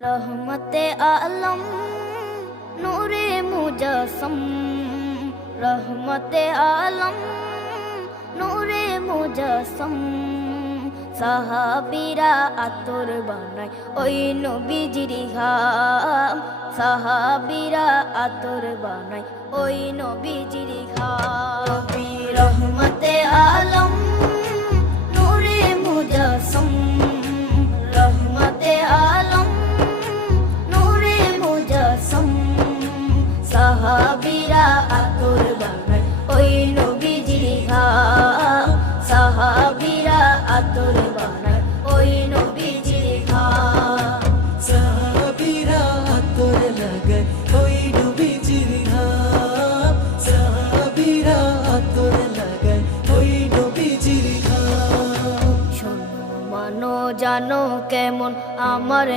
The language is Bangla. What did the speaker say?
रहमते आलम नूरे मुजस्सम, रहमते आलम नूरे मुजस्सम। সাহাবীরা আতর বানায় ওই নবীজির ঘাম, সাহাবীরা আতর বানায় ওই নবীজির ঘাম। নবী রহমতে আলম নূরে মুজস্সম, রহমতে আলম নূরে মুজস্সম। সাহাবীরা আতর বানায় ওই নবীজির ঘাম, সাহাবীরা আতর বানায় ওই নবীজির ঘাম। সাহাবীরা আতর লাগায় ওই নবীজির ঘাম, সাহাবীরা আতর লাগায় ওই নবীজির ঘাম। শোনো মানো জানো কেমন আমার